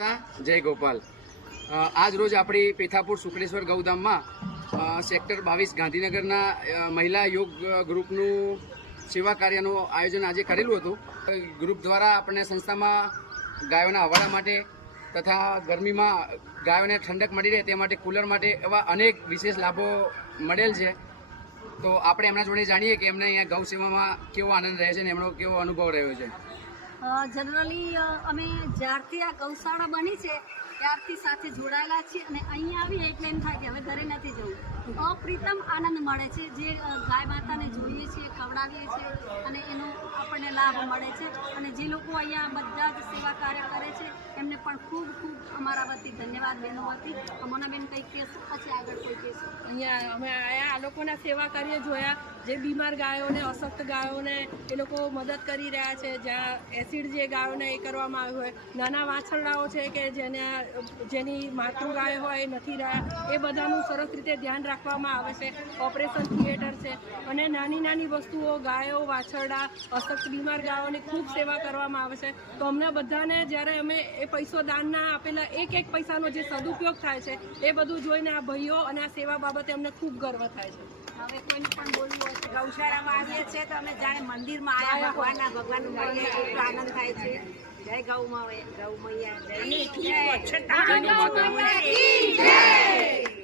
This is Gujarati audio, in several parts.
જય ગોપાલ। આજ રોજ આપણી પેથાપુર શુક્લેશ્વર ગૌધામમાં સેક્ટર 22 ગાંધીનગરના મહિલા યોગ ગ્રુપનું સેવા કાર્યનું આયોજન આજે કરેલું હતું। ગ્રુપ દ્વારા આપણે સંસ્થામાં ગાયોના હવાડા માટે તથા ગરમીમાં ગાયોને ઠંડક મળી રહે તે માટે કુલર માટે એવા અનેક વિશેષ લાભો મળેલ છે। તો આપણે એમના જોડે જાણીએ કે એમને અહીંયા ગૌ સેવામાં કેવો આનંદ રહે છે અને એમનો કેવો અનુભવ રહ્યો છે। જનરલી અમે જ્યારથી આ ગૌશાળા બની છે ત્યારથી સાથે જોડાયેલા છીએ અને અહીંયા આવીએ એટલે એમ થાય કે હવે ઘરે નથી જવું। અપ્રિતમ આનંદ મળે છે જે ગાય માતાને જોઈએ છીએ, ખવડાવીએ છીએ અને એનો આપણને લાભ મળે છે અને જે લોકો અહીંયા બધા જ સેવા કાર્ય કરે છે એમને પણ ખૂબ ખૂબ અમારા વતી ધન્યવાદ બહેનો વતી। અમોનાબેન કંઈક કહેશો પછી આગળ કોઈ કહેશો? અહીંયા અમે આ લોકોના સેવા કાર્ય જોયા, જે બીમાર ગાયોને, અશક્ત ગાયોને એ લોકો મદદ કરી રહ્યા છે। જ્યાં એસિડ જે ગાયોને એ કરવામાં આવ્યું હોય, નાના વાછરડાઓ છે કે જેની માતૃ ગાય હોય નથી રહ્યા, એ બધાનું સરસ રીતે ધ્યાન રાખવામાં આવે છે। ઓપરેશન થિયેટર છે અને નાની નાની વસ્તુઓ, ગાયો, વાછરડા, અશક્ત બીમાર ગાયોની ખૂબ સેવા કરવામાં આવે છે। તો અમને બધાને જ્યારે અમે એ પૈસો દાનના આપેલા એક પૈસાનો જે સદુપયોગ થાય છે એ બધું જોઈને આ ભાઈઓ અને આ સેવા બાબતે અમને ખૂબ ગર્વ થાય છે। હવે કોઈને પણ બોલવું હશે? ગૌશાળામાં આવીએ છીએ તો અમે જાણે મંદિરમાં આવ્યા ભગવાનનું મળીએ એટલો આનંદ થાય છે। જય ગૌ મૈયા, ગૌ મૈયા જય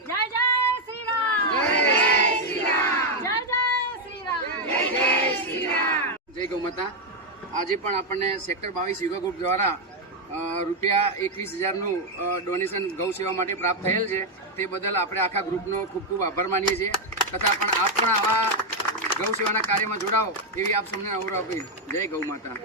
જય જય શ્રી રામ, જય શ્રી રામ। જય ગૌ માતા। આજે પણ આપણને સેક્ટર 22 યુવા ગ્રુપ દ્વારા રૂપિયા 21,000નું ડોનેશન ગૌ સેવા માટે પ્રાપ્ત થયેલ છે। તે બદલ આપણે આખા ગ્રુપનો ખૂબ ખૂબ આભાર માનીએ છીએ તથા પણ આપ પણ આવા ગૌ સેવાના કાર્યમાં જોડાઓ એવી આપ સૌને અપીલ। જય ગૌ માતા।